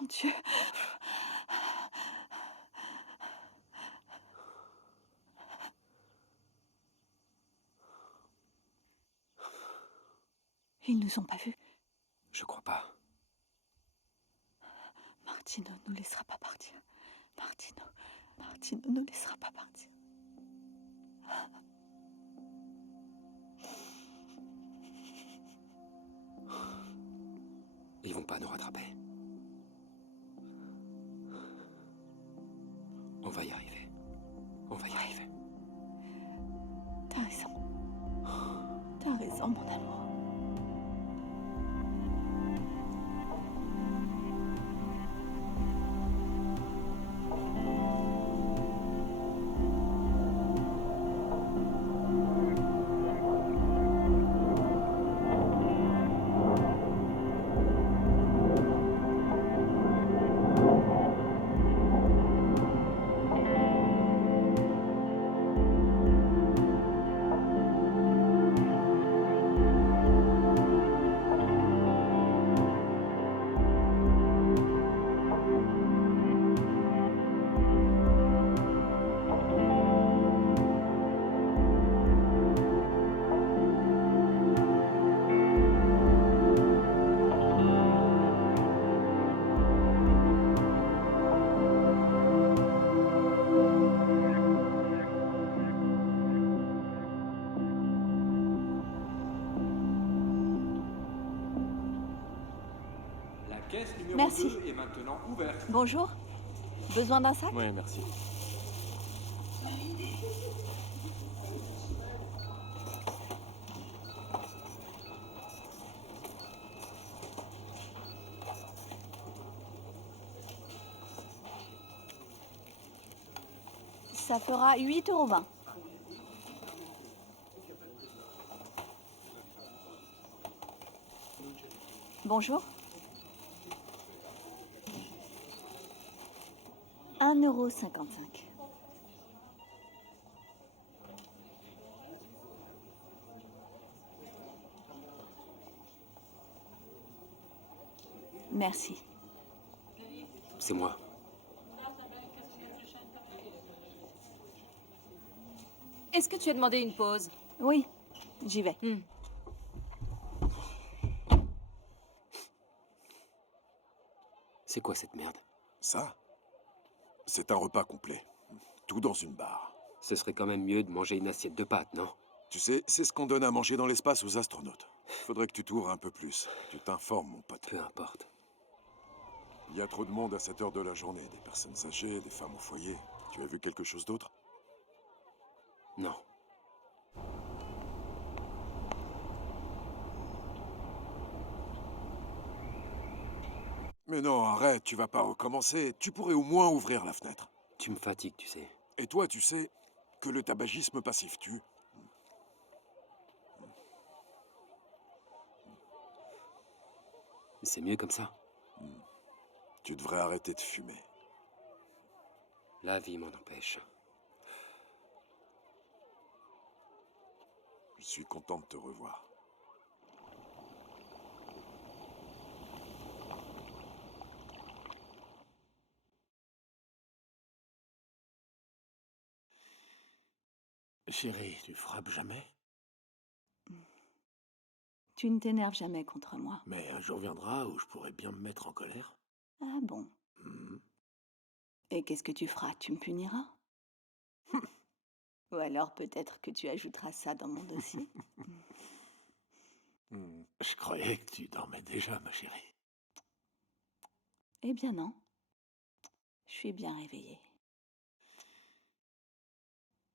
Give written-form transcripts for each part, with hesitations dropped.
Mon Dieu. Ils ne nous ont pas vus. Je crois pas. Martino ne nous laissera pas partir. Martino ne nous laissera pas partir. Ils vont pas nous rattraper. On va y arriver. On va y arriver. T'as raison. T'as raison, mon amour. Caisse numéro Merci. 2 est maintenant ouverte. Bonjour. Besoin d'un sac? Oui, merci. Ça fera 8,20 €. Bonjour. 1,55 €. Merci. C'est moi. Est-ce que tu as demandé une pause? Oui, j'y vais. C'est quoi cette merde? Ça, c'est un repas complet. Tout dans une barre. Ce serait quand même mieux de manger une assiette de pâtes, non? Tu sais, c'est ce qu'on donne à manger dans l'espace aux astronautes. Faudrait que tu t'ouvres un peu plus. Tu t'informes, mon pote. Peu importe. Il y a trop de monde à cette heure de la journée. Des personnes âgées, des femmes au foyer. Tu as vu quelque chose d'autre? Non. Mais non, arrête, tu vas pas recommencer. Tu pourrais au moins ouvrir la fenêtre. Tu me fatigues, tu sais. Et toi, tu sais que le tabagisme passif tue. C'est mieux comme ça. Tu devrais arrêter de fumer. La vie m'en empêche. Je suis content de te revoir. Chérie, tu frappes jamais? Tu ne t'énerves jamais contre moi. Mais un jour viendra où je pourrais bien me mettre en colère. Ah bon? Mhm. Et qu'est-ce que tu feras? Tu me puniras? Ou alors peut-être que tu ajouteras ça dans mon dossier? Je croyais que tu dormais déjà, ma chérie. Eh bien non. Je suis bien réveillée.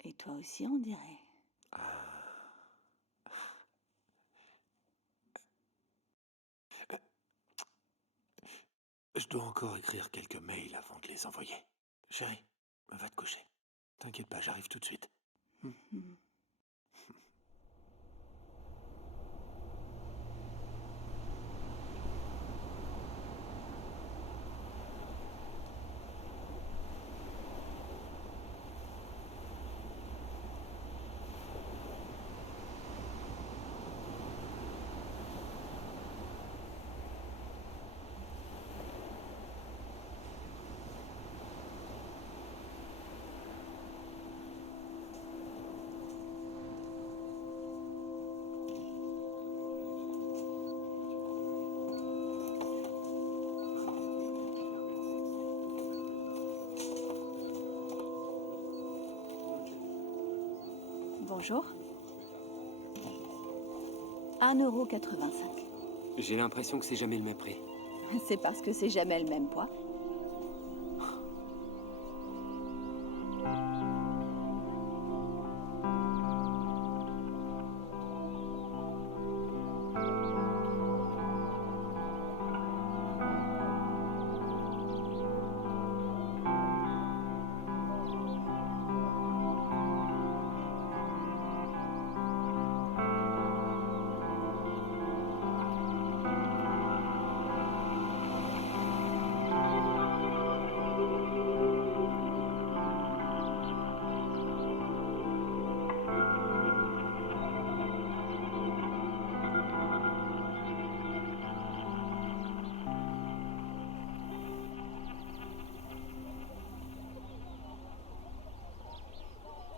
Et toi aussi, on dirait. Je dois encore écrire quelques mails avant de les envoyer. Chérie, va te coucher. T'inquiète pas, j'arrive tout de suite. Mhm. Bonjour. 1,85 €. J'ai l'impression que c'est jamais le même prix. C'est parce que c'est jamais le même poids.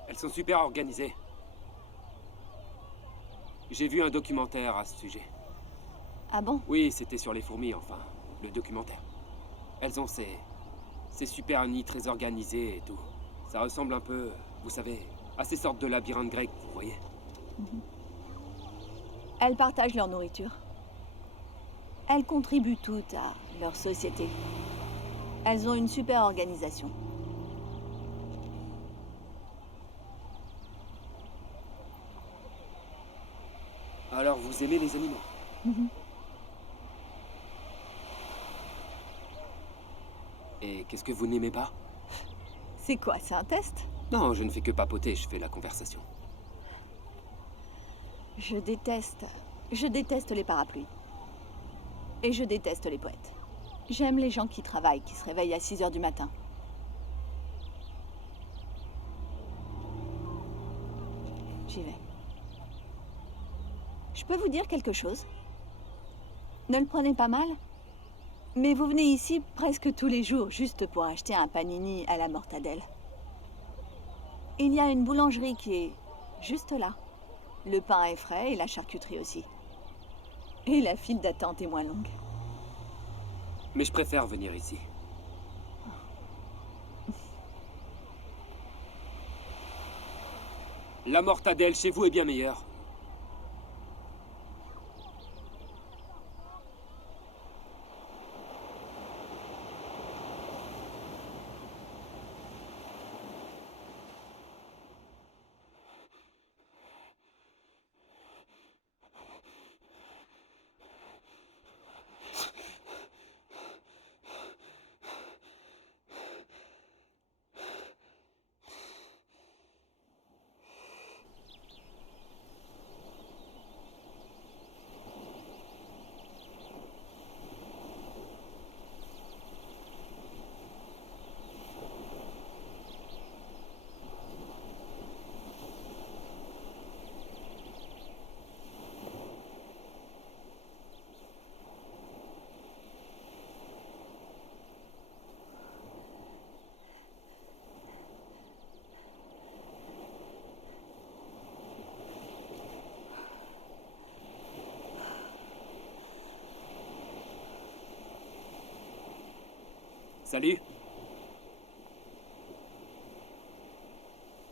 Elles sont super organisées. J'ai vu un documentaire à ce sujet. Ah bon? Oui, c'était sur les fourmis, enfin, le documentaire. Elles ont ces super nids très organisés et tout. Ça ressemble un peu, vous savez, à ces sortes de labyrinthes grecs, vous voyez. Elles partagent leur nourriture. Elles contribuent toutes à leur société. Elles ont une super organisation. Alors, vous aimez les animaux? Mhm. Et qu'est-ce que vous n'aimez pas? C'est quoi, c'est un test? Non, je ne fais que papoter, je fais la conversation. Je déteste les parapluies. Et je déteste les poètes. J'aime les gens qui travaillent, qui se réveillent à 6 h du matin. J'y vais. Je peux vous dire quelque chose? Ne le prenez pas mal, mais vous venez ici presque tous les jours juste pour acheter un panini à la mortadelle. Il y a une boulangerie qui est juste là. Le pain est frais et la charcuterie aussi. Et la file d'attente est moins longue. Mais je préfère venir ici. La mortadelle chez vous est bien meilleure. Salut.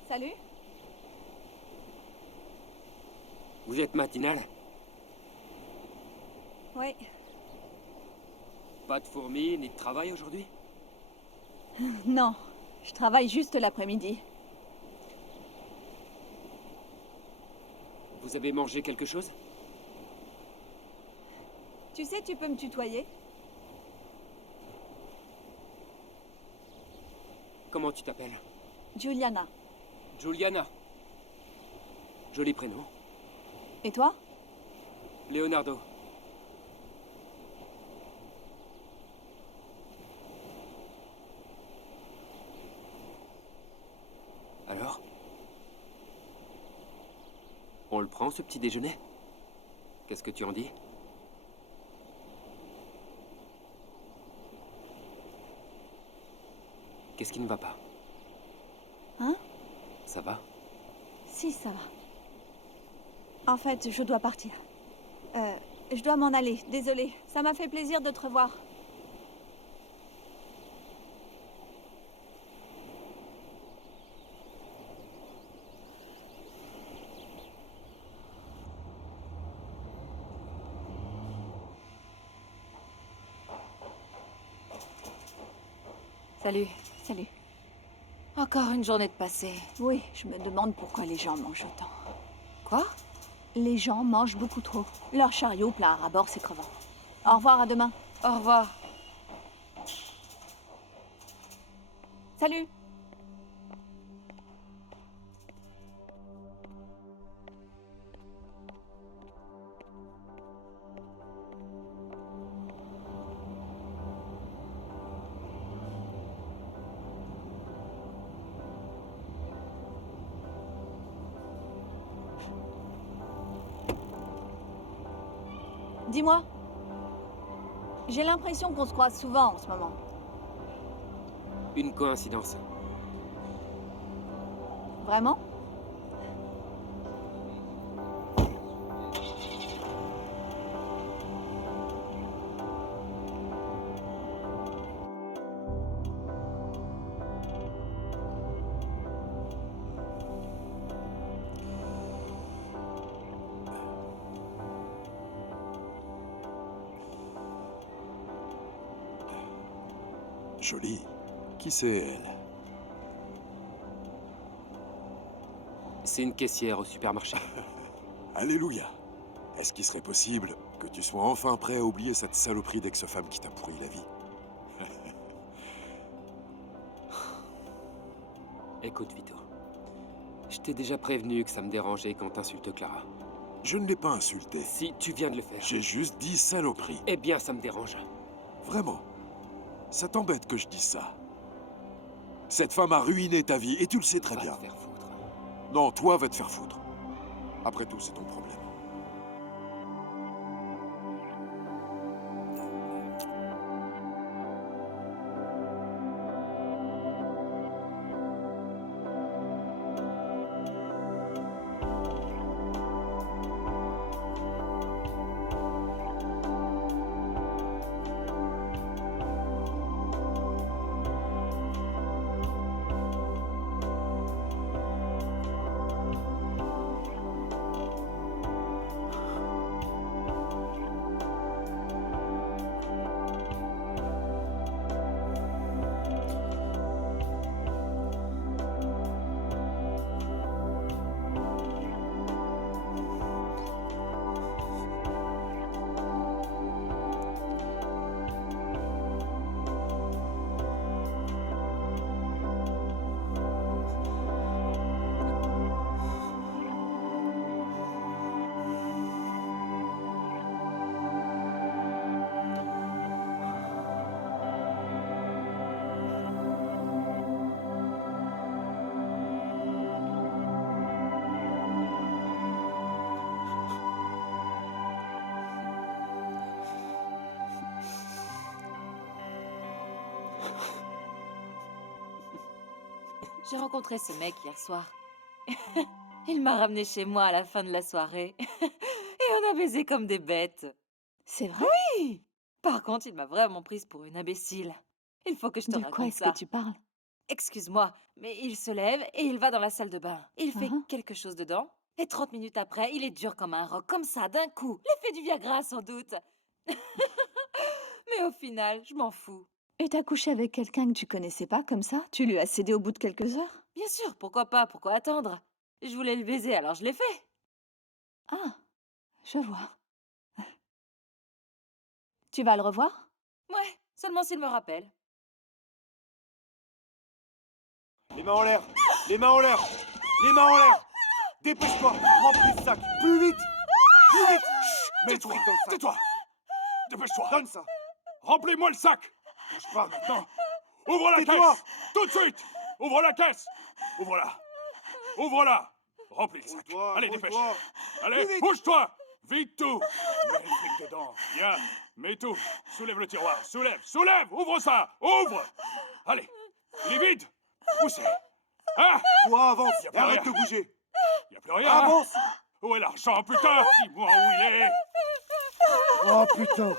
Salut? Vous êtes matinale? Oui. Pas de fourmis ni de travail aujourd'hui? Non, je travaille juste l'après-midi. Vous avez mangé quelque chose? Tu sais, tu peux me tutoyer? Comment tu t'appelles? Juliana. Juliana. Joli prénom. Et toi? Leonardo. Alors? On le prend, ce petit déjeuner? Qu'est-ce que tu en dis? Qu'est-ce qui ne va pas? Hein? Ça va? Si, ça va. En fait, je dois partir. Je dois m'en aller, désolée. Ça m'a fait plaisir de te revoir. Salut. Salut. Encore une journée de passée. Oui, je me demande pourquoi les gens mangent autant. Quoi? Les gens mangent beaucoup trop. Leur chariot plein à ras-bord, c'est crevant. Au revoir, à demain. Au revoir. Salut. Dis-moi. J'ai l'impression qu'on se croise souvent en ce moment. Une coïncidence. Vraiment? Jolie. Qui c'est, elle? C'est une caissière au supermarché. Alléluia. Est-ce qu'il serait possible que tu sois enfin prêt à oublier cette saloperie d'ex-femme qui t'a pourri la vie? Écoute, Vito. Je t'ai déjà prévenu que ça me dérangeait quand t'insultes Clara. Je ne l'ai pas insulté. Si tu viens de le faire. J'ai juste dit saloperie. Eh bien, ça me dérange. Vraiment. Ça t'embête que je dise ça. Cette femme a ruiné ta vie et tu le sais très Va bien. te faire foutre. Non, toi, va te faire foutre. Après tout, c'est ton problème. J'ai rencontré ce mec hier soir. Il m'a ramené chez moi à la fin de la soirée. Et on a baisé comme des bêtes. C'est vrai? Oui. Par contre, il m'a vraiment prise pour une imbécile. Il faut que je te De quoi raconte est-ce ça. que tu parles? Excuse-moi, mais il se lève et il va dans la salle de bain. Il fait Uhum. quelque chose dedans. Et 30 minutes après, il est dur comme un roc, comme ça, d'un coup. L'effet du Viagra, sans doute. Mais au final, je m'en fous. Et t'as couché avec quelqu'un que tu connaissais pas comme ça? Tu lui as cédé au bout de quelques heures? Bien sûr, pourquoi pas, pourquoi attendre? Je voulais le baiser, alors je l'ai fait. Ah, je vois. Tu vas le revoir? Ouais, seulement s'il me rappelle. Les mains en l'air! Les mains en l'air! Les mains en l'air! Dépêche-toi! Remplis le sac! Plus vite! Plus vite! Mets le fric dans le sac! Tais-toi! Dépêche-toi! Donne ça! Remplis-moi le sac! Bouge pas maintenant! Ouvre la Tais-toi! caisse! Tout de suite! Ouvre la caisse! Ouvre-la! Ouvre-la! Remplis le sac! Bouge-toi! Allez, dépêche! Bouge-toi! Allez, Plus vite! bouge-toi! Vite tout! Mets le fric dedans! Viens! Mets tout! Soulève le tiroir! Soulève! Soulève! Ouvre ça! Ouvre! Allez! Il est vide! Où c'est? Hein? Toi, avance! Y a Et plus arrête rien. de bouger! Y a plus rien! hein? Avance! Où est l'argent, putain? Dis-moi où il est! Oh putain!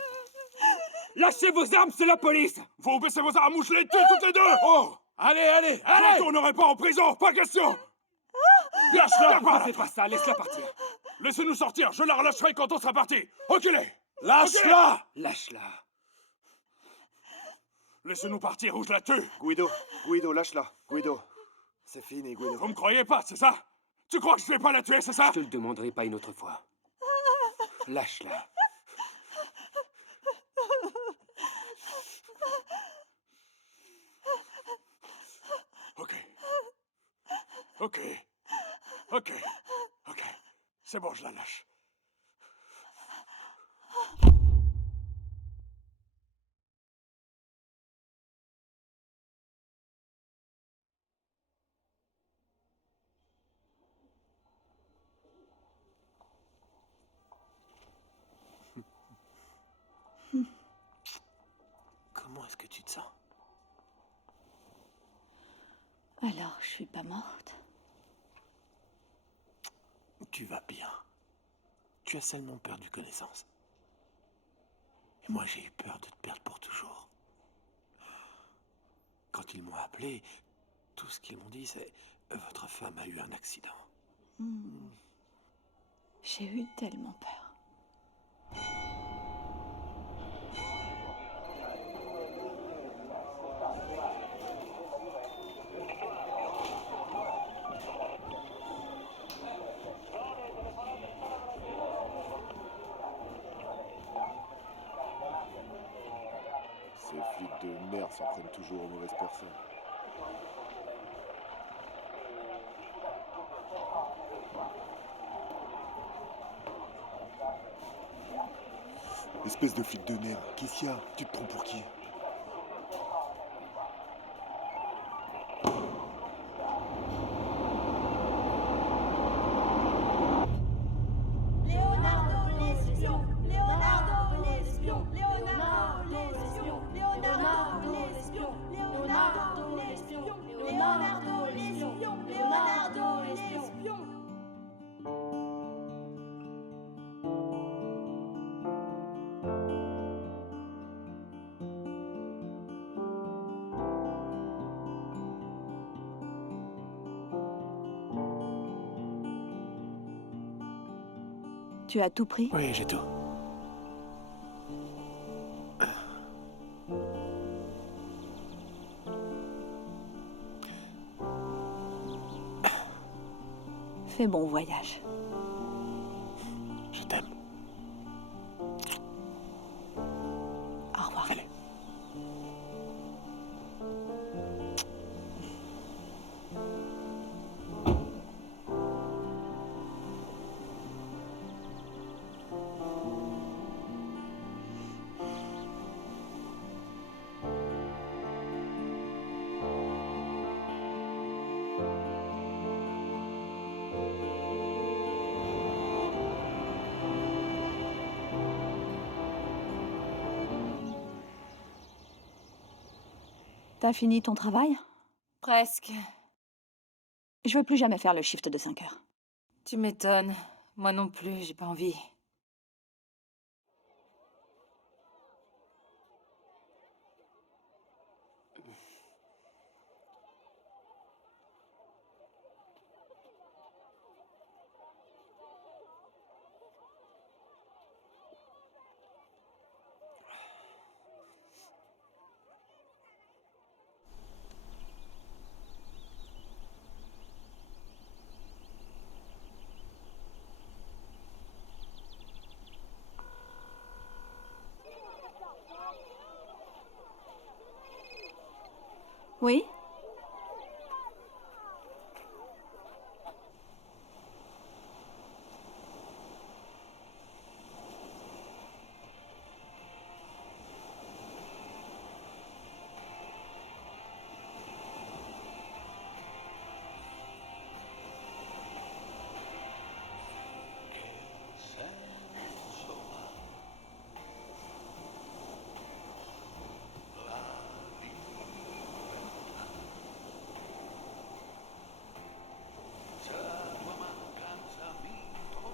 Lâchez vos armes, c'est la police! Vous baissez vos armes ou je les tue toutes les deux! Oh! Allez, allez, Je ne allez! retournerai pas en prison! Pas question! Lâche-la! Ne fais pas ça, laisse-la partir. Laissez-nous sortir! Je la relâcherai quand on sera parti! Reculez! Lâche-la! Lâche-la. Laissez-nous partir ou je la tue! Guido, lâche-la! Guido, c'est fini, Guido. Vous me croyez pas, c'est ça? Tu crois que je vais pas la tuer, c'est ça? Je te le demanderai pas une autre fois. Lâche-la. Ok. Ok. Ok. Ok. C'est bon, je la lâche. Comment est-ce que tu te sens? Alors, je suis pas morte. Tu vas bien. Tu as seulement perdu connaissance. Et moi, j'ai eu peur de te perdre pour toujours. Quand ils m'ont appelé, tout ce qu'ils m'ont dit, c'est « Votre femme a eu un accident. J'ai eu tellement peur. Ces flics de merde s'en prennent toujours aux mauvaises personnes. Espèce de flic de merde. Qu'est-ce qu'il y a? Tu te prends pour qui? Leonardo l'espion, Leonardo l'espion, Leonardo l'espion, Leonardo l'espion, Leonardo l'espion, Leonardo l'espion, Leonardo l'espion. Tu as tout pris? Oui, j'ai tout. Fais bon voyage. Je t'aime. Au revoir. Allez. T'as fini ton travail? Presque. Je veux plus jamais faire le shift de 5 heures. Tu m'étonnes. Moi non plus, j'ai pas envie. Oui?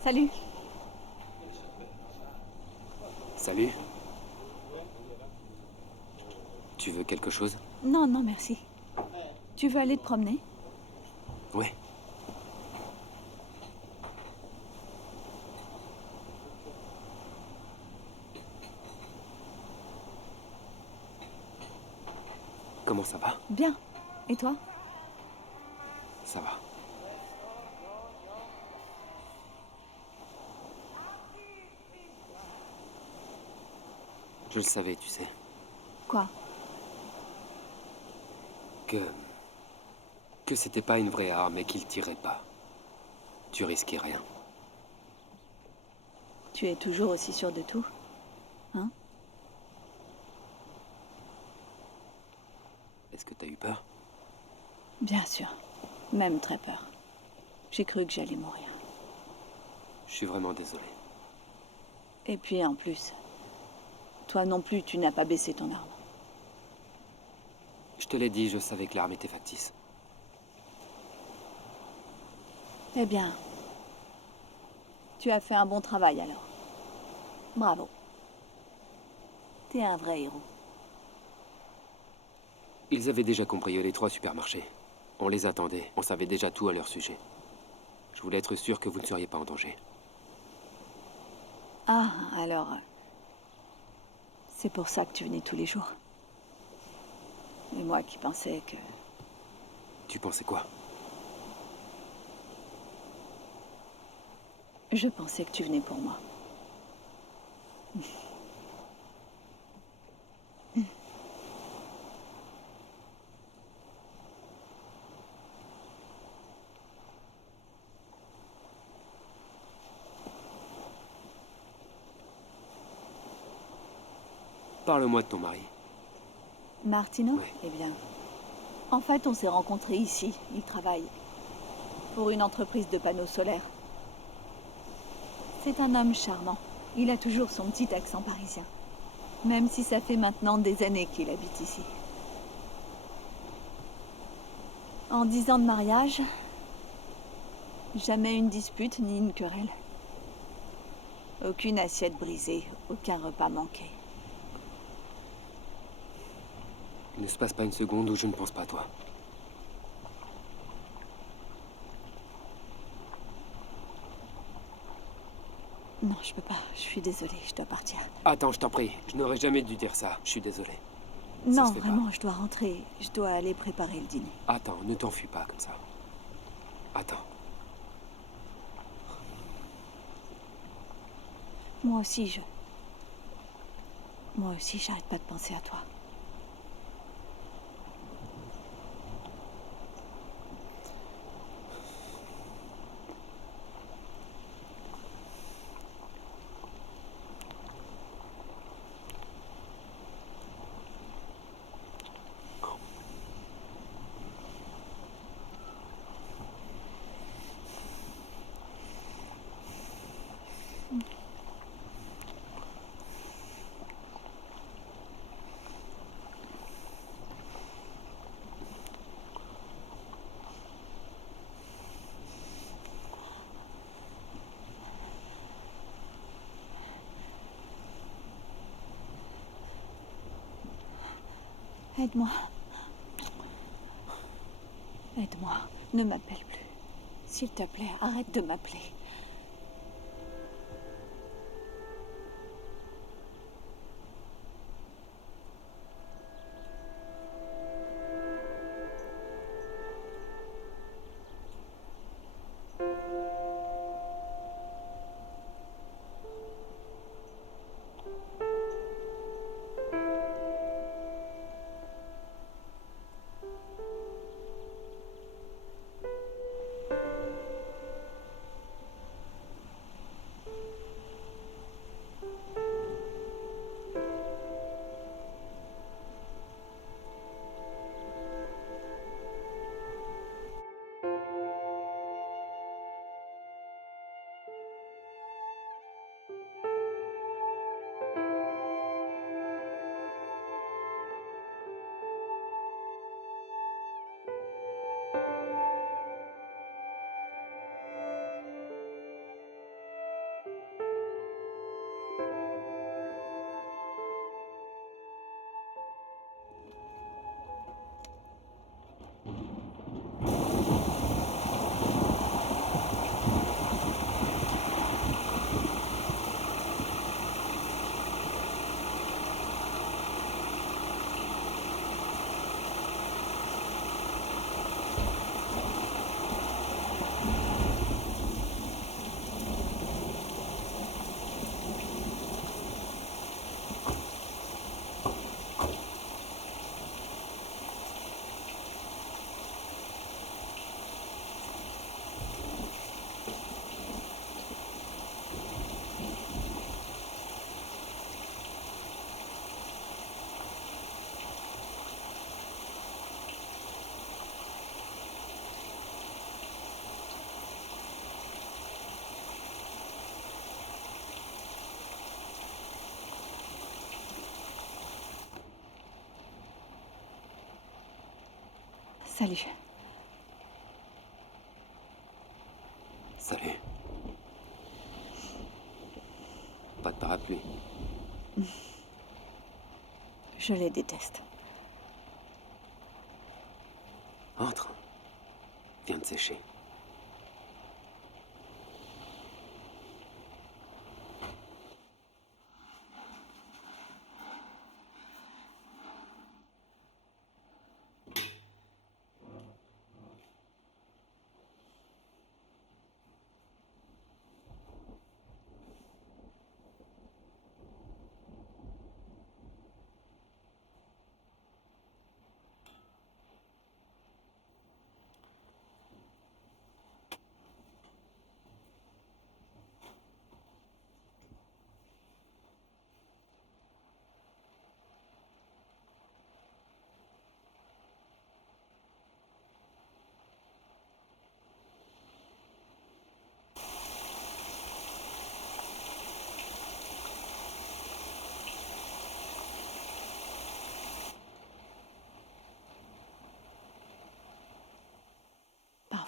Salut. Salut. Tu veux quelque chose? Non, non, merci. Tu veux aller te promener? Ouais. Comment ça va? Bien. Et toi? Ça va. Je le savais, tu sais. Quoi? Que c'était pas une vraie arme et qu'il tirait pas. Tu risquais rien. Tu es toujours aussi sûr de tout? Hein? Est-ce que t'as eu peur? Bien sûr. Même très peur. J'ai cru que j'allais mourir. Je suis vraiment désolé. Et puis en plus, toi non plus, tu n'as pas baissé ton arme. Je te l'ai dit, je savais que l'arme était factice. Eh bien, tu as fait un bon travail alors. Bravo. T'es un vrai héros. Ils avaient déjà cambriolé 3 supermarchés. On les attendait, on savait déjà tout à leur sujet. Je voulais être sûr que vous ne seriez pas en danger. Ah, alors... c'est pour ça que tu venais tous les jours. Et moi qui pensais que... Tu pensais quoi? Je pensais que tu venais pour moi. Parle-moi de ton mari. Martino? Ouais. Eh bien... En fait, on s'est rencontrés ici. Il travaille pour une entreprise de panneaux solaires. C'est un homme charmant. Il a toujours son petit accent parisien. Même si ça fait maintenant des années qu'il habite ici. En 10 ans de mariage, jamais une dispute ni une querelle. Aucune assiette brisée, aucun repas manqué. Il ne se passe pas une seconde où je ne pense pas à toi. Non, je peux pas. Je suis désolée, je dois partir. Attends, je t'en prie. Je n'aurais jamais dû dire ça. Je suis désolé. Non, se fait pas. vraiment, je dois rentrer. Je dois aller préparer le dîner. Attends, ne t'enfuis pas comme ça. Attends. Moi aussi, j'arrête pas de penser à toi. Aide-moi. Aide-moi. Ne m'appelle plus. S'il te plaît, arrête de m'appeler. Salut. Salut. Pas de parapluie. Je les déteste. Entre. Viens de sécher.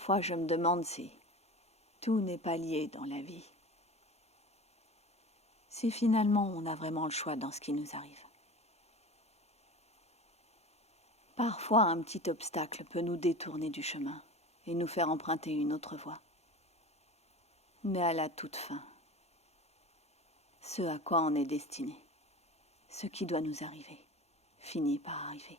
Parfois, je me demande si tout n'est pas lié dans la vie. Si finalement on a vraiment le choix dans ce qui nous arrive. Parfois, un petit obstacle peut nous détourner du chemin et nous faire emprunter une autre voie. Mais à la toute fin, ce à quoi on est destiné, ce qui doit nous arriver, finit par arriver.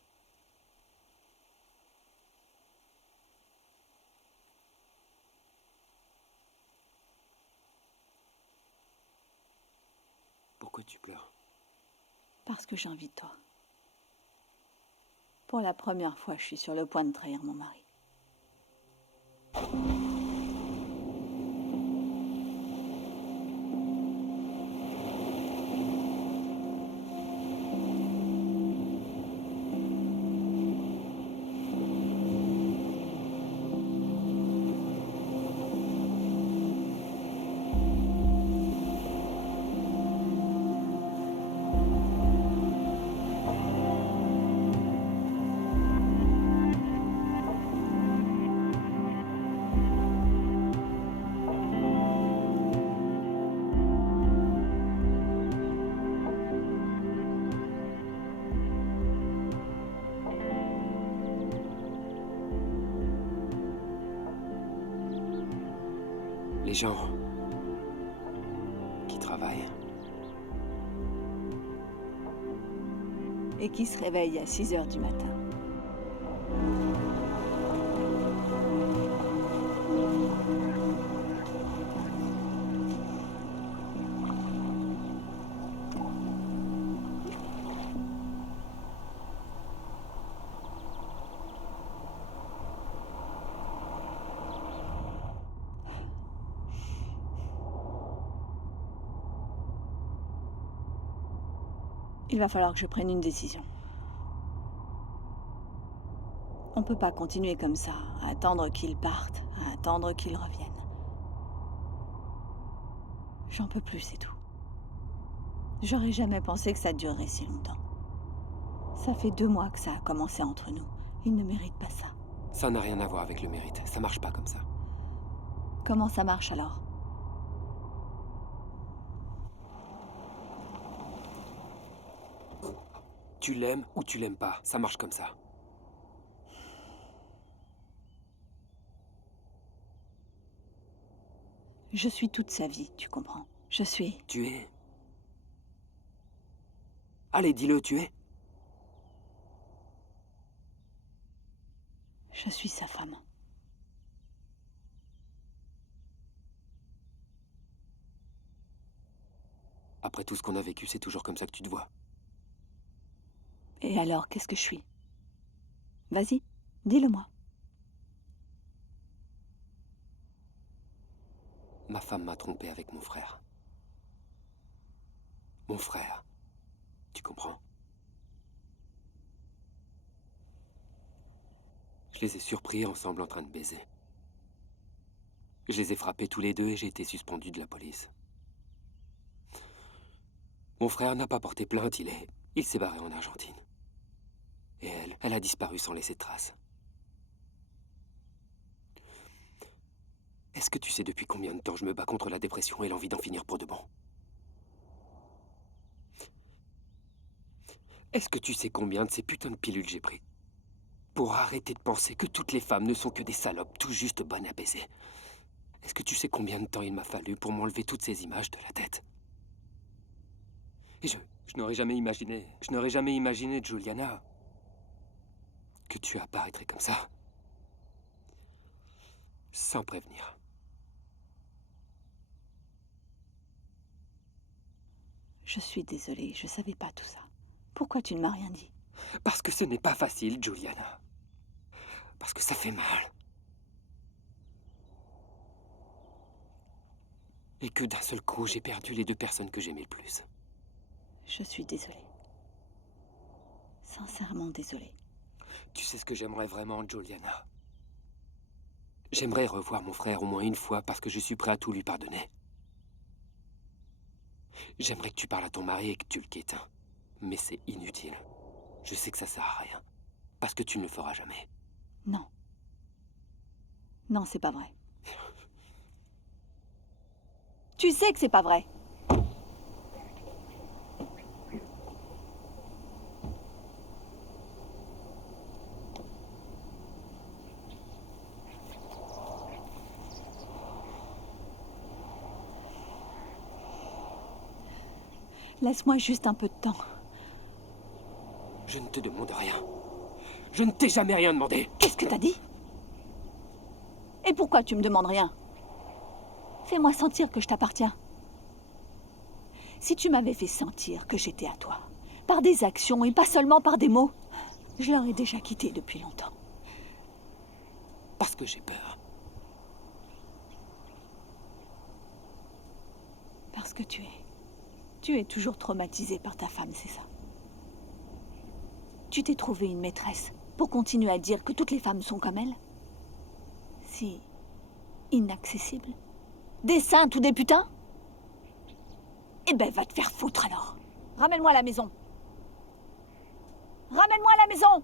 Pourquoi tu pleures? Parce que j'ai envie de toi. Pour la première fois, je suis sur le point de trahir mon mari. gens qui travaillent. Et qui se réveille à 6 heures du matin. Il va falloir que je prenne une décision. On peut pas continuer comme ça, à attendre qu'ils partent, à attendre qu'ils reviennent. J'en peux plus, c'est tout. J'aurais jamais pensé que ça durerait si longtemps. Ça fait 2 mois que ça a commencé entre nous. Ils ne méritent pas ça. Ça n'a rien à voir avec le mérite. Ça marche pas comme ça. Comment ça marche alors? Tu l'aimes ou tu l'aimes pas. Ça marche comme ça. Je suis toute sa vie, tu comprends? Je suis... Tu es... Allez, dis-le, tu es... Je suis sa femme. Après tout ce qu'on a vécu, c'est toujours comme ça que tu te vois. Et alors, qu'est-ce que je suis? Vas-y, dis-le-moi. Ma femme m'a trompé avec mon frère. Mon frère. Tu comprends? Je les ai surpris ensemble en train de baiser. Je les ai frappés tous les deux et j'ai été suspendu de la police. Mon frère n'a pas porté plainte, il s'est barré en Argentine. Et elle a disparu sans laisser de traces. Est-ce que tu sais depuis combien de temps je me bats contre la dépression et l'envie d'en finir pour de bon? Est-ce que tu sais combien de ces putains de pilules j'ai pris pour arrêter de penser que toutes les femmes ne sont que des salopes tout juste bonnes à baiser? Est-ce que tu sais combien de temps il m'a fallu pour m'enlever toutes ces images de la tête? Et je n'aurais jamais imaginé, Juliana, que tu apparaîtrais comme ça, sans prévenir. Je suis désolée, je savais pas tout ça. Pourquoi tu ne m'as rien dit? Parce que ce n'est pas facile, Juliana. Parce que ça fait mal. Et que d'un seul coup, j'ai perdu les 2 personnes que j'aimais le plus. Je suis désolée. Sincèrement désolée. Tu sais ce que j'aimerais vraiment, Juliana? J'aimerais revoir mon frère au moins une fois parce que je suis prêt à tout lui pardonner. J'aimerais que tu parles à ton mari et que tu le quittes. Mais c'est inutile. Je sais que ça sert à rien. Parce que tu ne le feras jamais. Non. Non, c'est pas vrai. Tu sais que c'est pas vrai. Laisse-moi juste un peu de temps. Je ne te demande rien. Je ne t'ai jamais rien demandé. Qu'est-ce que t'as dit? Et pourquoi tu me demandes rien? Fais-moi sentir que je t'appartiens. Si tu m'avais fait sentir que j'étais à toi, par des actions et pas seulement par des mots, je l'aurais déjà quitté depuis longtemps. Parce que j'ai peur. Parce que tu es toujours traumatisé par ta femme, c'est ça? Tu t'es trouvé une maîtresse pour continuer à dire que toutes les femmes sont comme elle? Si inaccessibles? Des saintes ou des putains? Eh ben, va te faire foutre alors. Ramène-moi à la maison. Ramène-moi à la maison.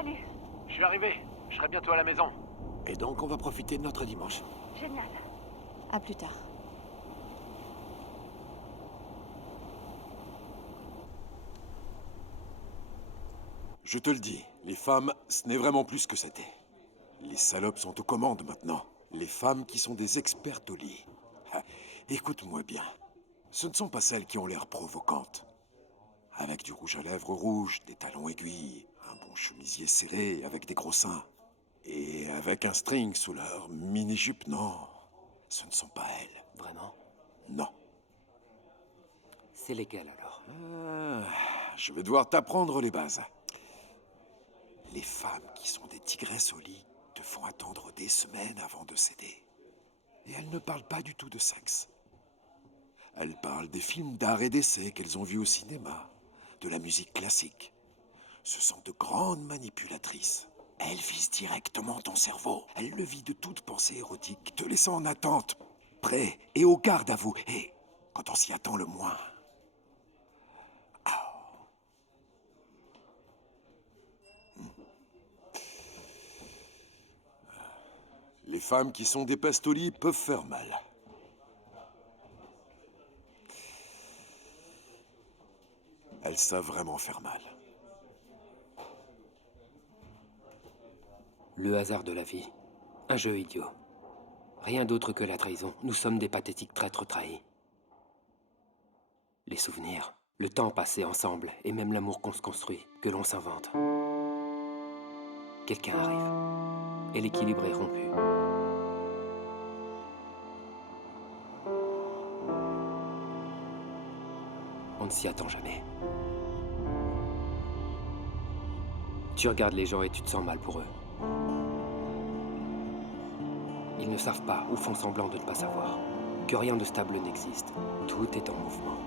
Salut. Je suis arrivé. Je serai bientôt à la maison. Et donc, on va profiter de notre dimanche. Génial. À plus tard. Je te le dis, les femmes, ce n'est vraiment plus ce que c'était. Les salopes sont aux commandes maintenant. Les femmes qui sont des expertes au lit. Ah, écoute-moi bien. Ce ne sont pas celles qui ont l'air provocantes. Avec du rouge à lèvres rouge, des talons aiguilles, un bon chemisier serré avec des gros seins. Et avec un string sous leur mini-jupe, non. Ce ne sont pas elles. Vraiment? Non. C'est lesquelles alors? Je vais devoir t'apprendre les bases. Les femmes qui sont des tigresses au lit te font attendre des semaines avant de céder. Et elles ne parlent pas du tout de sexe. Elles parlent des films d'art et d'essai qu'elles ont vus au cinéma, de la musique classique. Ce sont de grandes manipulatrices. Elles visent directement ton cerveau. Elles le vident de toute pensée érotique, te laissant en attente, prêt et au garde à vous. Et quand on s'y attend le moins... Les femmes qui sont des pastolis peuvent faire mal. Elles savent vraiment faire mal. Le hasard de la vie. Un jeu idiot. Rien d'autre que la trahison. Nous sommes des pathétiques traîtres trahis. Les souvenirs, le temps passé ensemble, et même l'amour qu'on se construit, que l'on s'invente. Quelqu'un arrive, et l'équilibre est rompu. On ne s'y attend jamais. Tu regardes les gens et tu te sens mal pour eux. Ils ne savent pas ou font semblant de ne pas savoir que rien de stable n'existe. Tout est en mouvement.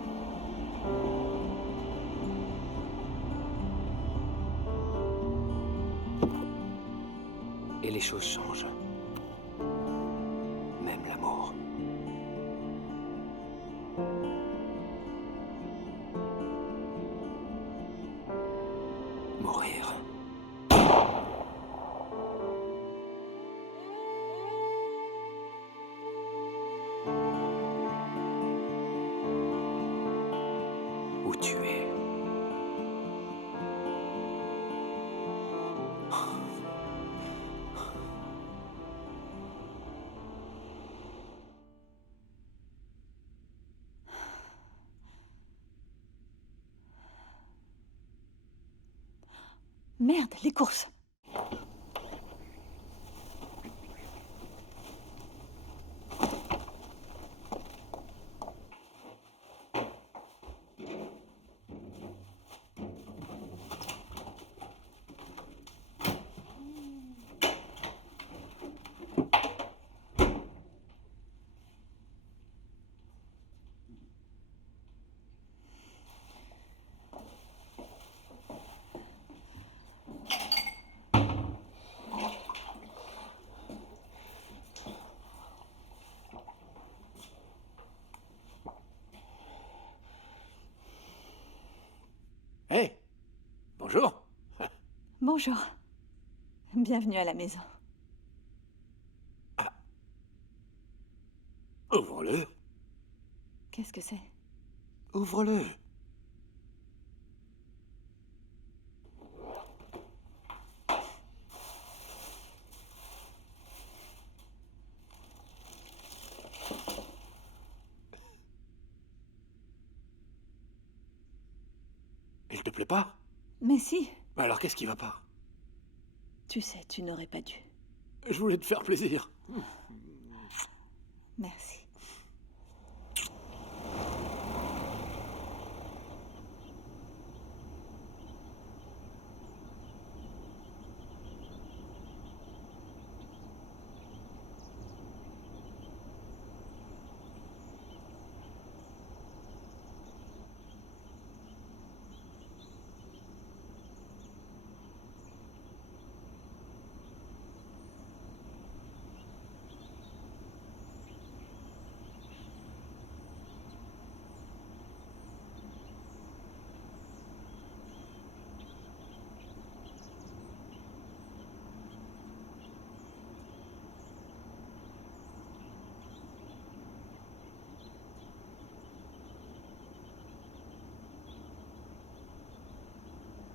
Et les choses changent. Même l'amour. Mourir. Ou tuer. Merde, les courses. Hé! Bonjour! Bonjour. Bienvenue à la maison. Ouvre-le! Qu'est-ce que c'est? Ouvre-le! Il te plaît pas? Mais si, Alors qu'est-ce qui va pas? tu sais, tu n'aurais pas dû. Je voulais te faire plaisir. Merci.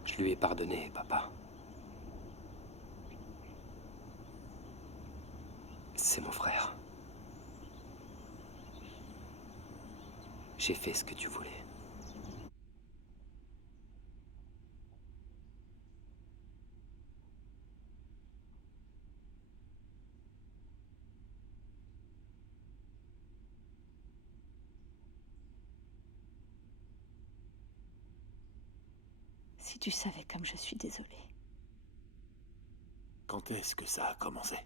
Je lui ai pardonné, papa. C'est mon frère. J'ai fait ce que tu voulais. Si tu savais comme je suis désolée. Quand est-ce que ça a commencé?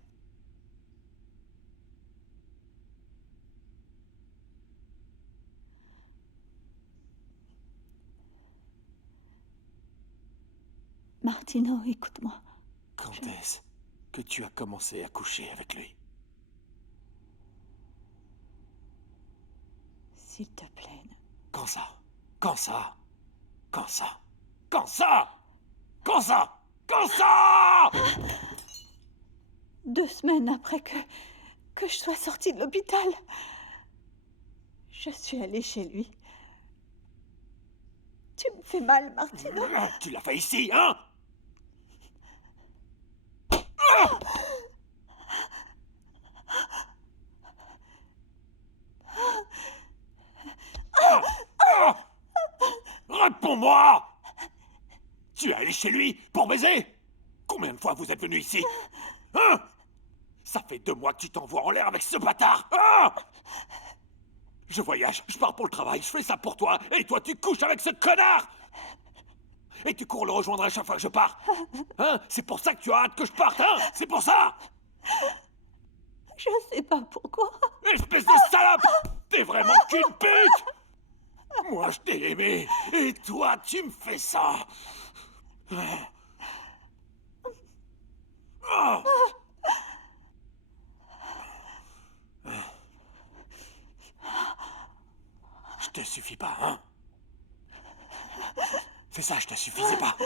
Martino, écoute-moi. Quand est-ce que tu as commencé à coucher avec lui? S'il te plaît. Quand ça? Quand ça? Quand ça? Quand ça? Quand ça? Quand ça? 2 semaines après que je sois sortie de l'hôpital, je suis allée chez lui. Tu me fais mal, Martino. Tu l'as fait ici, hein? Réponds-moi! Tu es allé chez lui pour baiser? Combien de fois vous êtes venu ici? Hein? Ça fait 2 mois que tu t'envoies en l'air avec ce bâtard! Hein? Je voyage, je pars pour le travail, je fais ça pour toi, et toi tu couches avec ce connard! Et tu cours le rejoindre à chaque fois que je pars! Hein? C'est pour ça que tu as hâte que je parte, hein? C'est pour ça! Je sais pas pourquoi. Espèce de salope! T'es vraiment qu'une pute! Moi, je t'ai aimé, et toi, tu me fais ça! Oh. Je te suffis pas, hein? C'est ça, je te suffisais pas.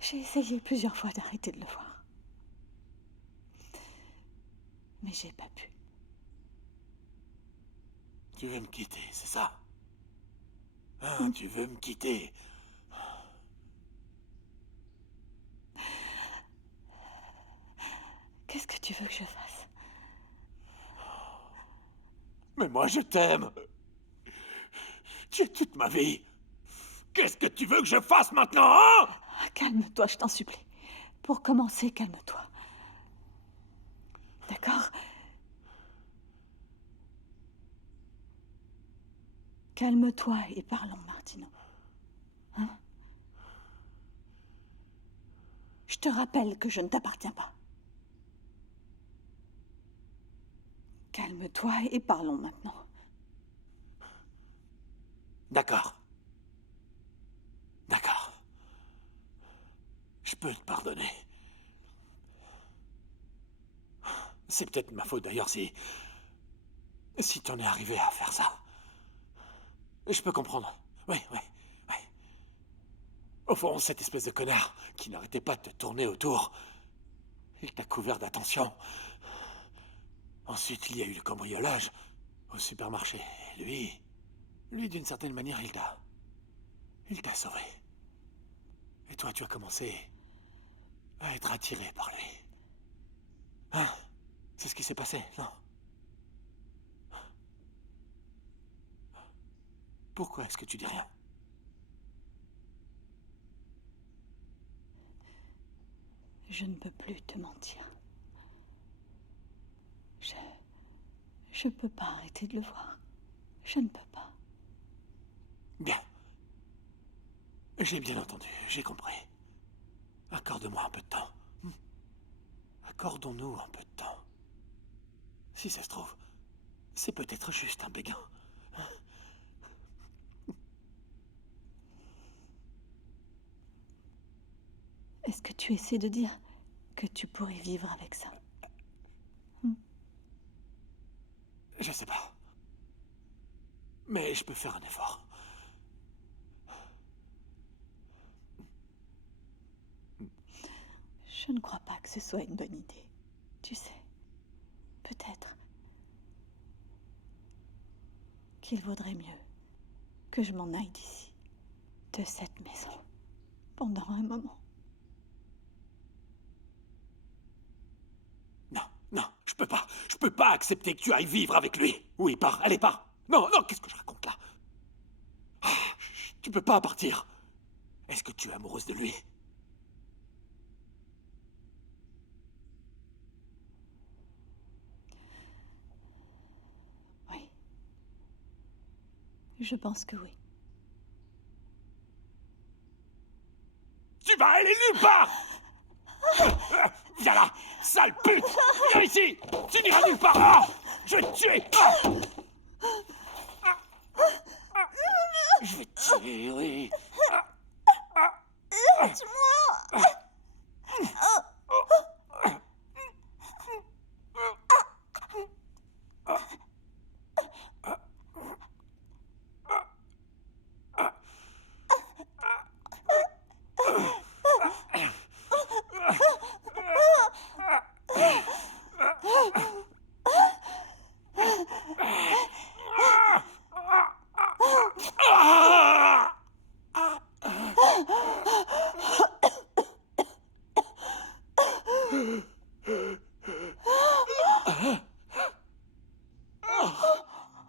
J'ai essayé plusieurs fois d'arrêter de le voir. Mais j'ai pas pu. Tu veux me quitter, c'est ça? Hein, tu veux me quitter? Qu'est-ce que tu veux que je fasse? Mais moi, je t'aime. Tu es toute ma vie. Qu'est-ce que tu veux que je fasse maintenant, hein? Calme-toi, je t'en supplie. Pour commencer, calme-toi. D'accord? Calme-toi et parlons, Martino. Hein? Je te rappelle que je ne t'appartiens pas. Calme-toi et parlons maintenant. D'accord. D'accord. Je peux te pardonner. C'est peut-être ma faute d'ailleurs si t'en es arrivé à faire ça. Je peux comprendre. Oui. Au fond, cette espèce de connard qui n'arrêtait pas de te tourner autour, il t'a couvert d'attention. Ensuite, il y a eu le cambriolage au supermarché. Et lui, d'une certaine manière, il t'a sauvé. Et toi, tu as commencé à être attiré par lui. Hein? C'est ce qui s'est passé, non? Pourquoi est-ce que tu dis rien? Je ne peux plus te mentir. Je peux pas arrêter de le voir. Je ne peux pas. Bien. J'ai bien entendu, j'ai compris. Accorde-moi un peu de temps. Accordons-nous un peu de temps. Si ça se trouve, c'est peut-être juste un béguin. Est-ce que tu essaies de dire que tu pourrais vivre avec ça? Je sais pas. Mais je peux faire un effort. Je ne crois pas que ce soit une bonne idée. Tu sais, peut-être qu'il vaudrait mieux que je m'en aille d'ici, de cette maison, pendant un moment. Non, non, je peux pas accepter que tu ailles vivre avec lui. Oui, pars, allez, pars. Non, non, qu'est-ce que je raconte là? Ah, tu peux pas partir. Est-ce que tu es amoureuse de lui? Oui. Je pense que oui. Tu vas aller nulle part. Viens là, sale pute. Viens ici. Tu n'iras nulle part. Ah, je vais te tuer. Je vais te tuer, oui.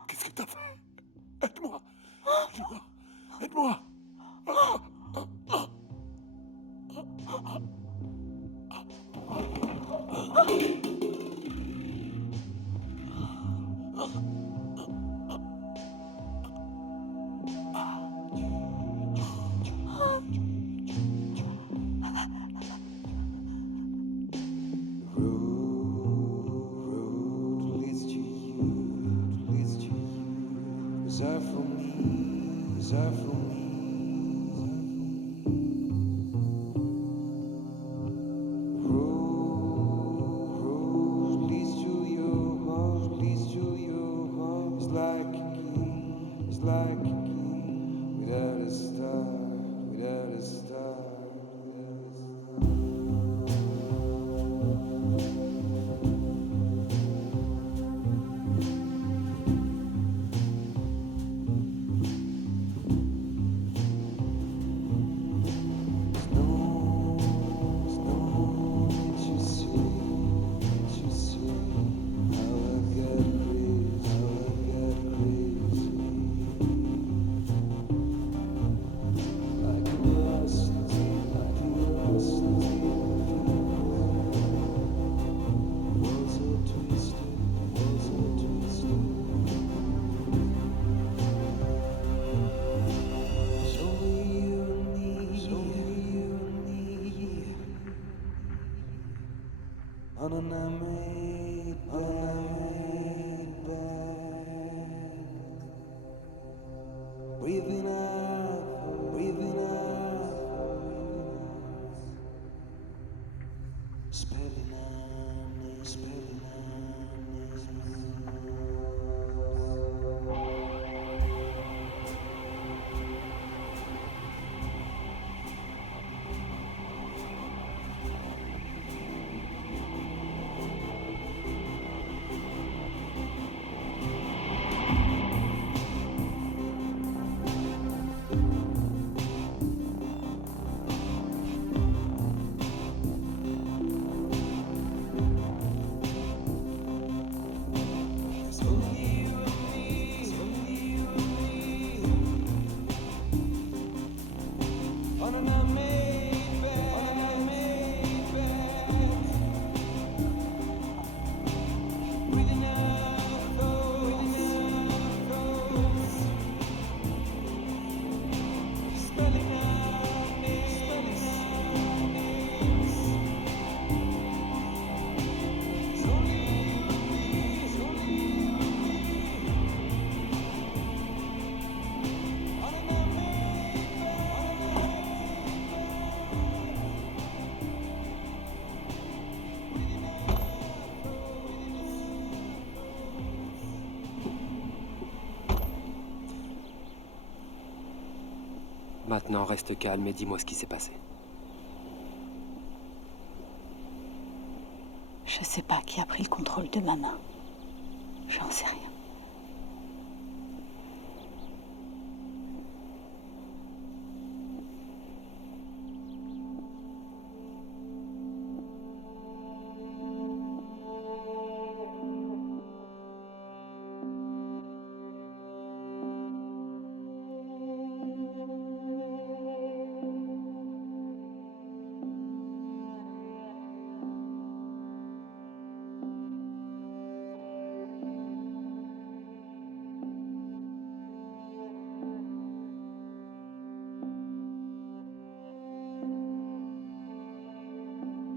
Qu'est-ce que t'as fait? Aide-moi. Aide-moi. Maintenant, reste calme et dis-moi ce qui s'est passé. Je sais pas qui a pris le contrôle de ma main. J'en sais rien.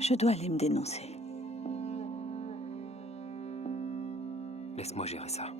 Je dois aller me dénoncer. Laisse-moi gérer ça.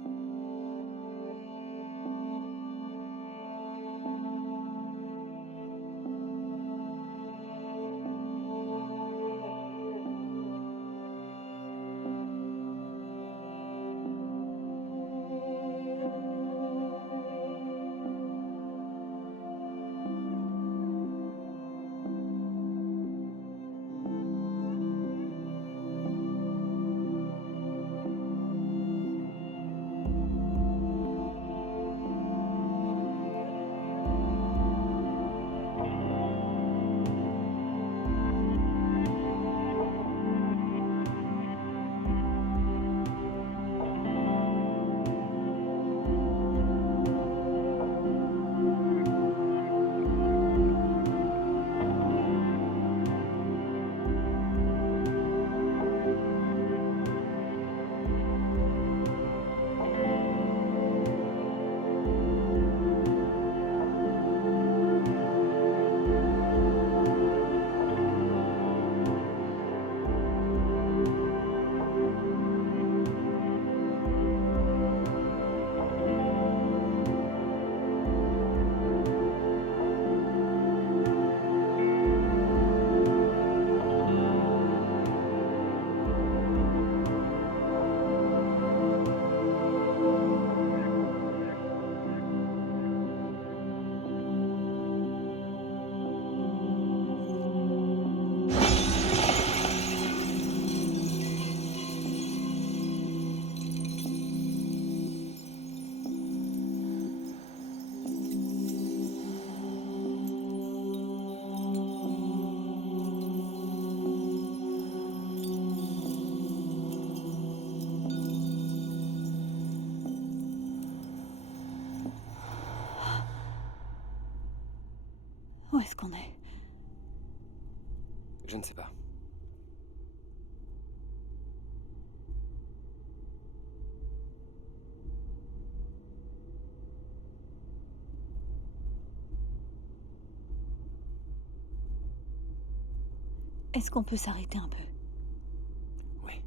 Où est-ce qu'on est? Je ne sais pas. Est-ce qu'on peut s'arrêter un peu? Oui.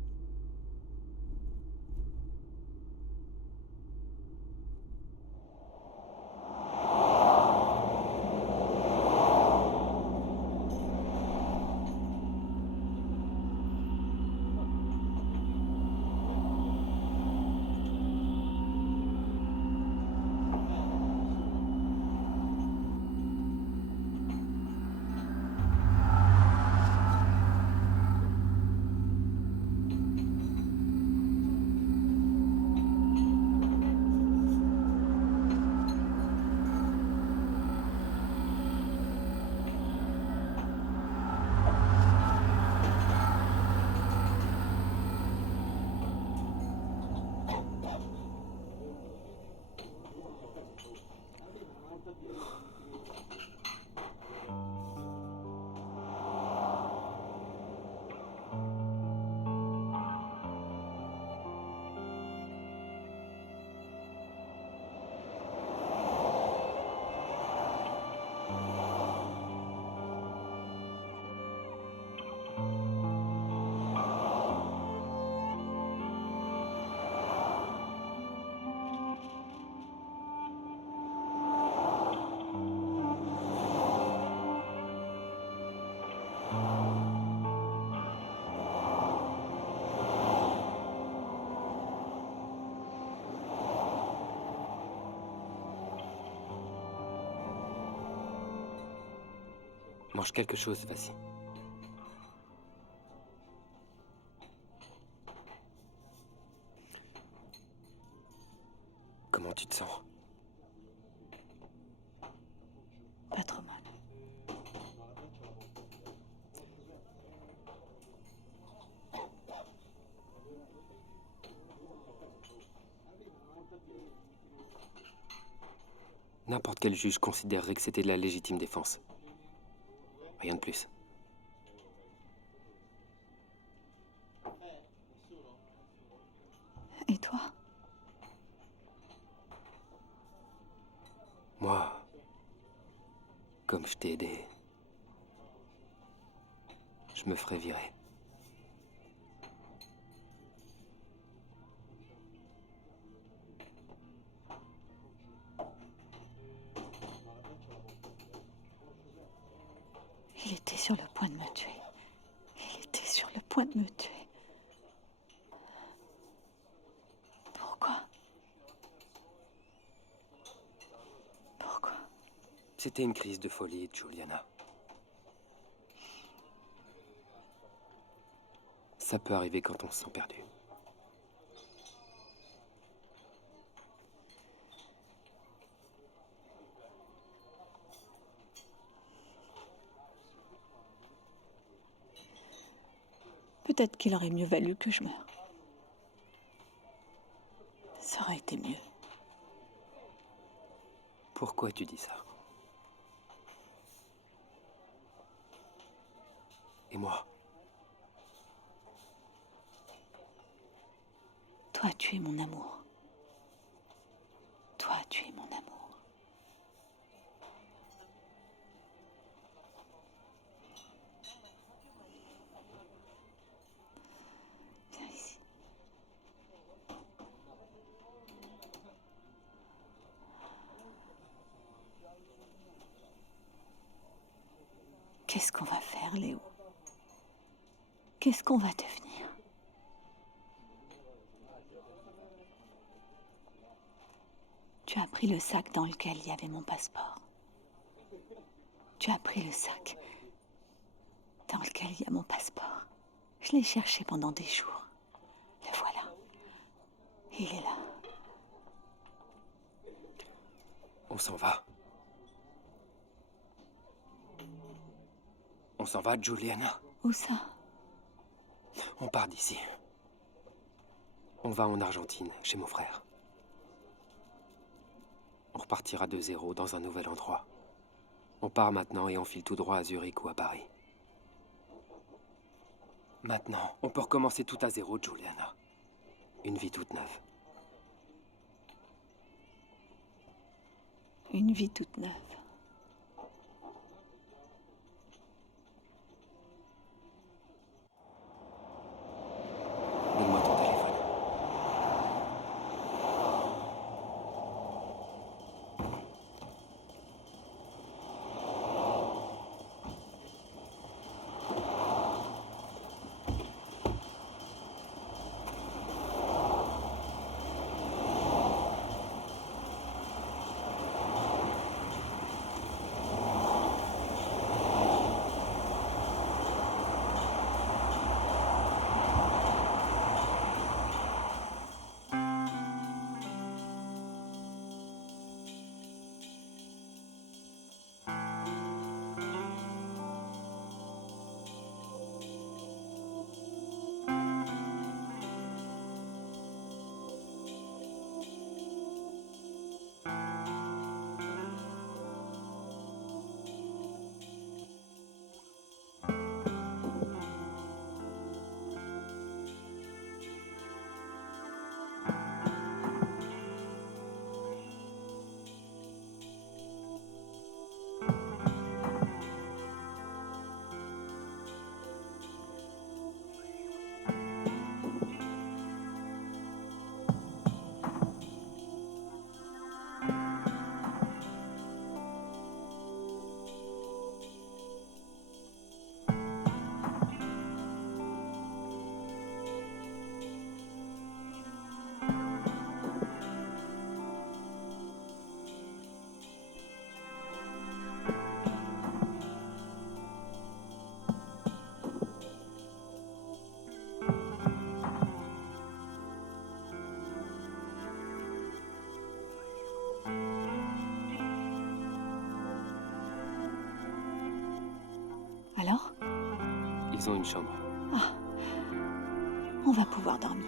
Mange quelque chose, vas-y. Comment tu te sens? Pas trop mal. N'importe quel juge considérerait que c'était de la légitime défense. Rien de plus. Et toi? Moi, comme je t'ai aidé, je me ferai virer. Il était sur le point de me tuer. Il était sur le point de me tuer. Pourquoi? Pourquoi? C'était une crise de folie, Juliana. Ça peut arriver quand on se sent perdu. Peut-être qu'il aurait mieux valu que je meure. Ça aurait été mieux. Pourquoi tu dis ça? Et moi? Toi, tu es mon amour. Toi, tu es mon amour. Viens ici. Qu'est-ce qu'on va faire, Léo? Qu'est-ce qu'on va devenir? Tu as pris le sac dans lequel il y avait mon passeport. Tu as pris le sac dans lequel il y a mon passeport. Je l'ai cherché pendant des jours. Le voilà. Il est là. On s'en va. On s'en va, Juliana. Où ça? On part d'ici. On va en Argentine, chez mon frère. On repartira de zéro dans un nouvel endroit. On part maintenant et on file tout droit à Zurich ou à Paris. Maintenant, on peut recommencer tout à zéro, Juliana. Une vie toute neuve. Une vie toute neuve. Donne-moi ton téléphone. Alors? Ils ont une chambre. Ah, on va pouvoir dormir.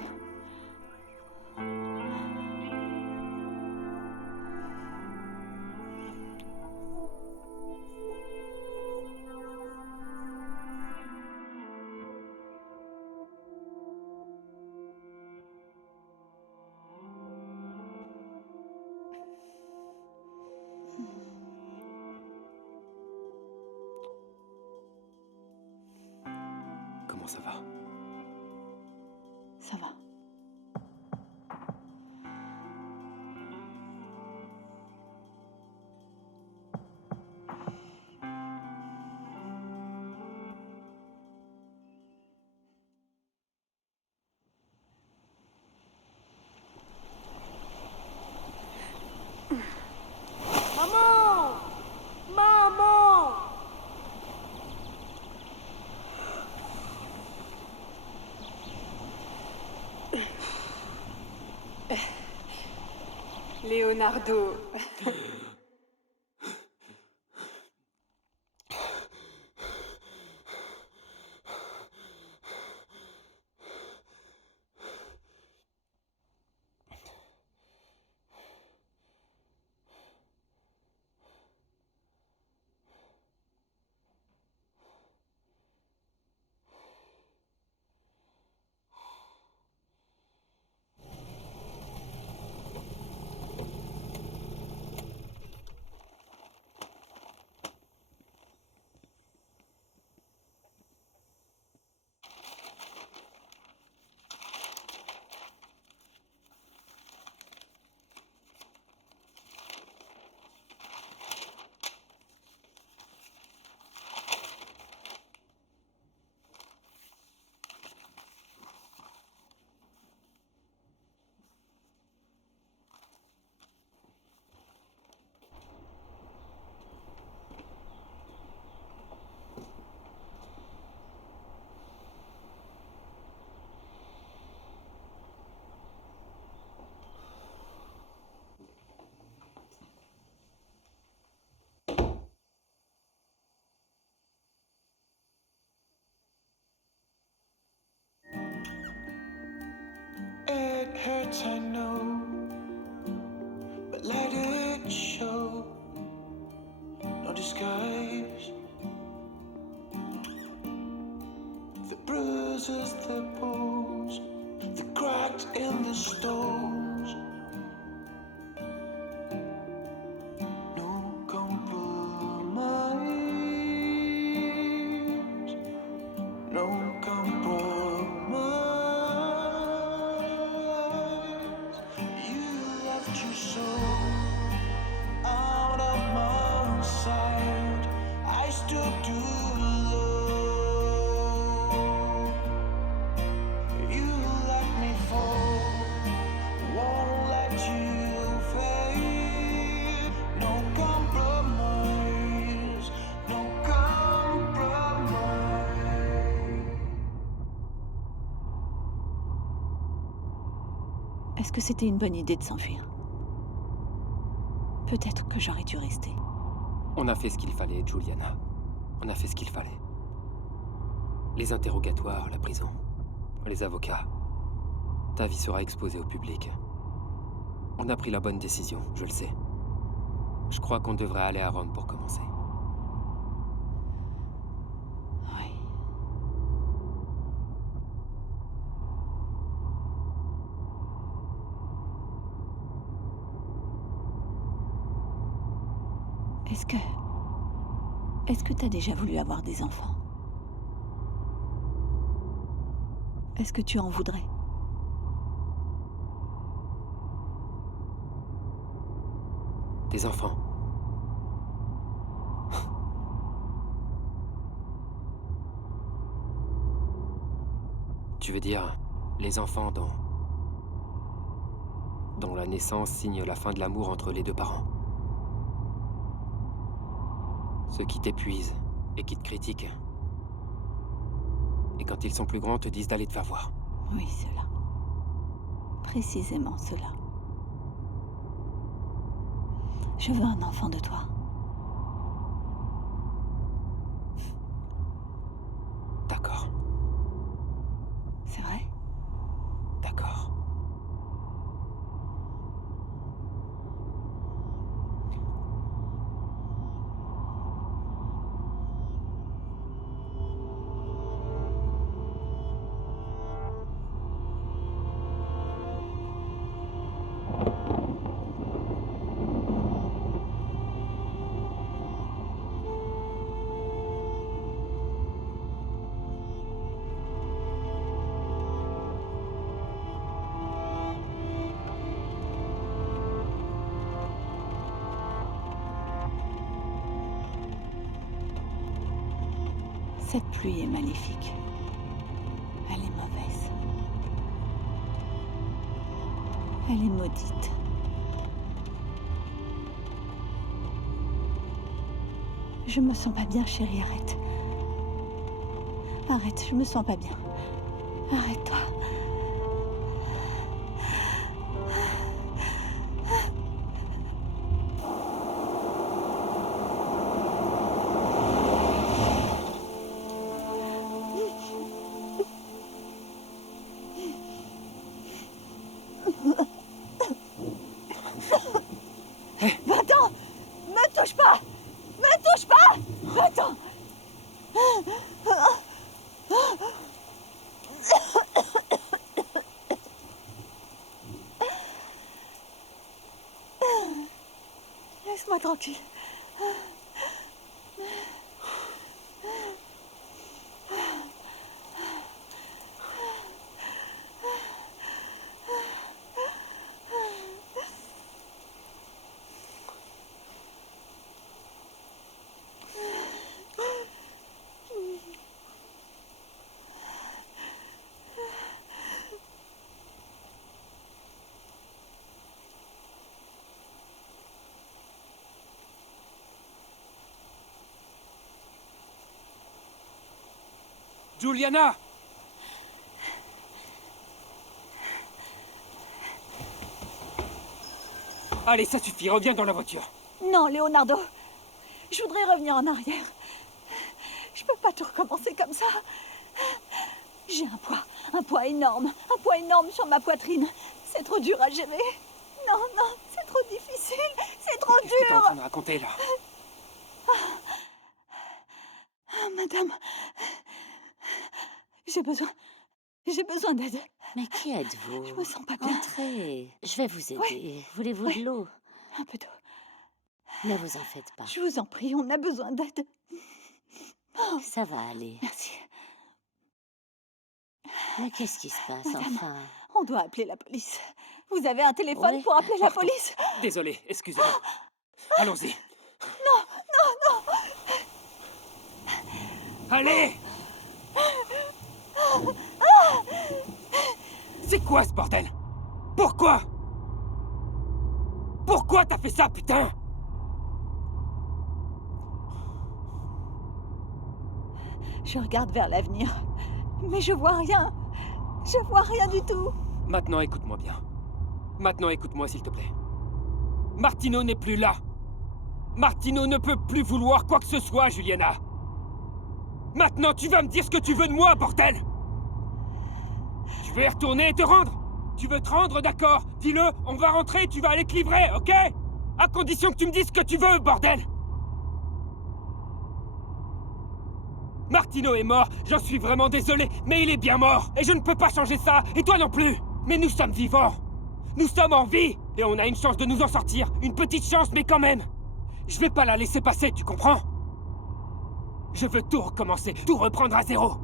ça va? Ça va. Maman! Maman! Leonardo. It hurts, I know, but let it show. No disguise. The bruises, the bones, the cracks in the stones. No compromise. No compromise. You left your soul out of my sight. I stood too low. You let me fall, won't let you fade. No compromise, no compromise. Est-ce que c'était une bonne idée de s'enfuir? Peut-être que j'aurais dû rester. On a fait ce qu'il fallait, Juliana. On a fait ce qu'il fallait. Les interrogatoires, la prison, les avocats. Ta vie sera exposée au public. On a pris la bonne décision, je le sais. Je crois qu'on devrait aller à Rome pour commencer. Oui. Est-ce que t'as déjà voulu avoir des enfants? Est-ce que tu en voudrais? Des enfants. Tu veux dire les enfants dont la naissance signe la fin de l'amour entre les deux parents? Ceux qui t'épuisent et qui te critiquent. Et quand ils sont plus grands, te disent d'aller te faire voir. Oui, cela. Précisément cela. Je veux un enfant de toi. D'accord, C'est vrai? d'accord. Cette pluie est maléfique. Elle est mauvaise. Elle est maudite. Je me sens pas bien, chérie, arrête. Arrête, je me sens pas bien. Arrête-toi. Va-t'en! Me touche pas! Me touche pas! Va-t'en! Laisse-moi tranquille. Juliana! Allez, ça suffit, reviens dans la voiture. Non, Leonardo. Je voudrais revenir en arrière. Je peux pas tout recommencer comme ça. J'ai un poids énorme sur ma poitrine. C'est trop dur à gérer. Non, non, c'est trop difficile, c'est trop Qu'est-ce que t'es en dur. train de raconter, là? Ah, madame, j'ai besoin d'aide. Mais qui êtes-vous? Je me sens pas bien. Entrez, je vais vous aider. Oui. Voulez-vous Oui. de l'eau? Un peu d'eau. Ne vous en faites pas. Je vous en prie, on a besoin d'aide. Oh, Ça va aller. merci. Mais qu'est-ce qui se passe, Madame. enfin? On doit appeler la police. Vous avez un téléphone Oui. pour appeler la Partons. police? Désolé, excusez-moi. Allons-y. Non. Allez! C'est quoi ce bordel? Pourquoi? Pourquoi t'as fait ça, putain? Je regarde vers l'avenir, mais je vois rien. Je vois rien du tout. Maintenant, écoute-moi bien. Maintenant, écoute-moi, s'il te plaît. Martino n'est plus là. Martino ne peut plus vouloir quoi que ce soit, Juliana. Maintenant, tu vas me dire ce que tu veux de moi, bordel! Tu veux y retourner et te rendre? Tu veux te rendre, d'accord? Dis-le, on va rentrer et tu vas aller te livrer, ok? À condition que tu me dises ce que tu veux, bordel! Martino est mort, j'en suis vraiment désolé, mais il est bien mort, et je ne peux pas changer ça, et toi non plus! Mais nous sommes vivants! Nous sommes en vie! Et on a une chance de nous en sortir, une petite chance, mais quand même! Je vais pas la laisser passer, tu comprends? Je veux tout recommencer, tout reprendre à zéro!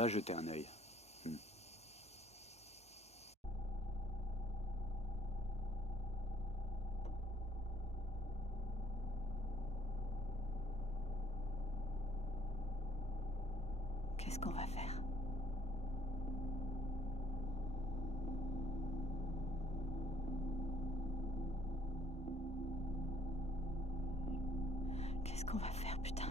pas jeter un œil. Qu'est-ce qu'on va faire? Qu'est-ce qu'on va faire, putain?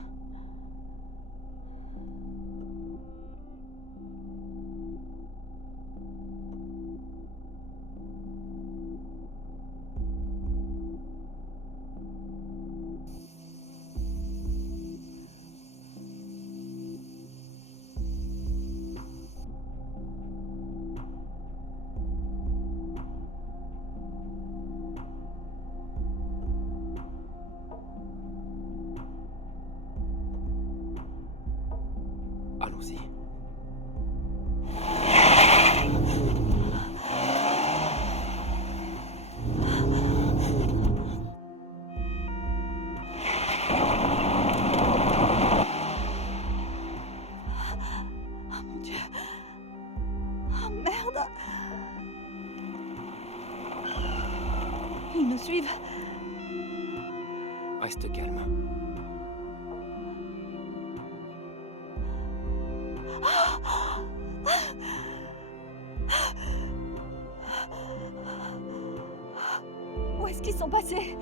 Allons-y. Oh mon Dieu! Oh merde! Ils nous suivent! Reste calme. Où est-ce qu'ils sont passés?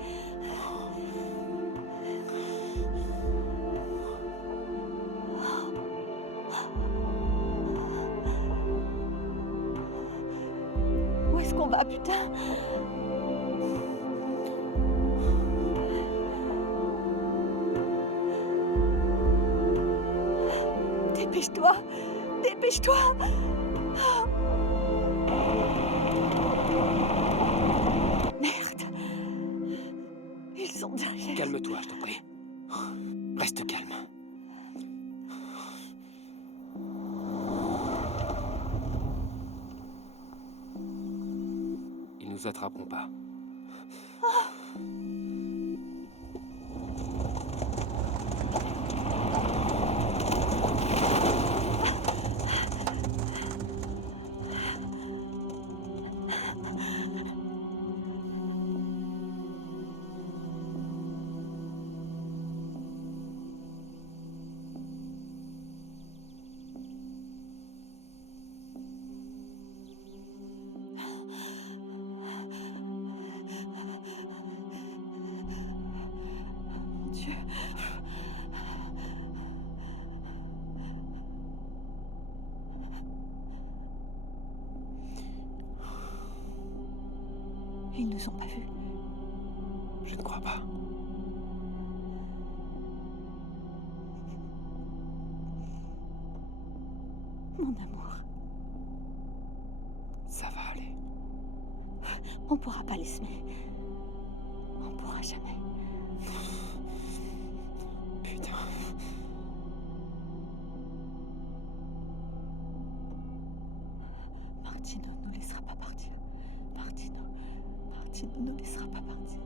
Où est-ce qu'on va, putain? Dépêche-toi! Dépêche-toi! Merde! Ils sont derrière. Calme-toi, je t'en prie. Reste calme. Ils nous attraperont pas. Mon Dieu! Ils nous ont pas vus. Je ne crois pas. Mon amour, Ça va aller. on pourra pas les semer. On pourra jamais. Putain. Martino ne nous laissera pas partir. Martino ne nous laissera pas partir.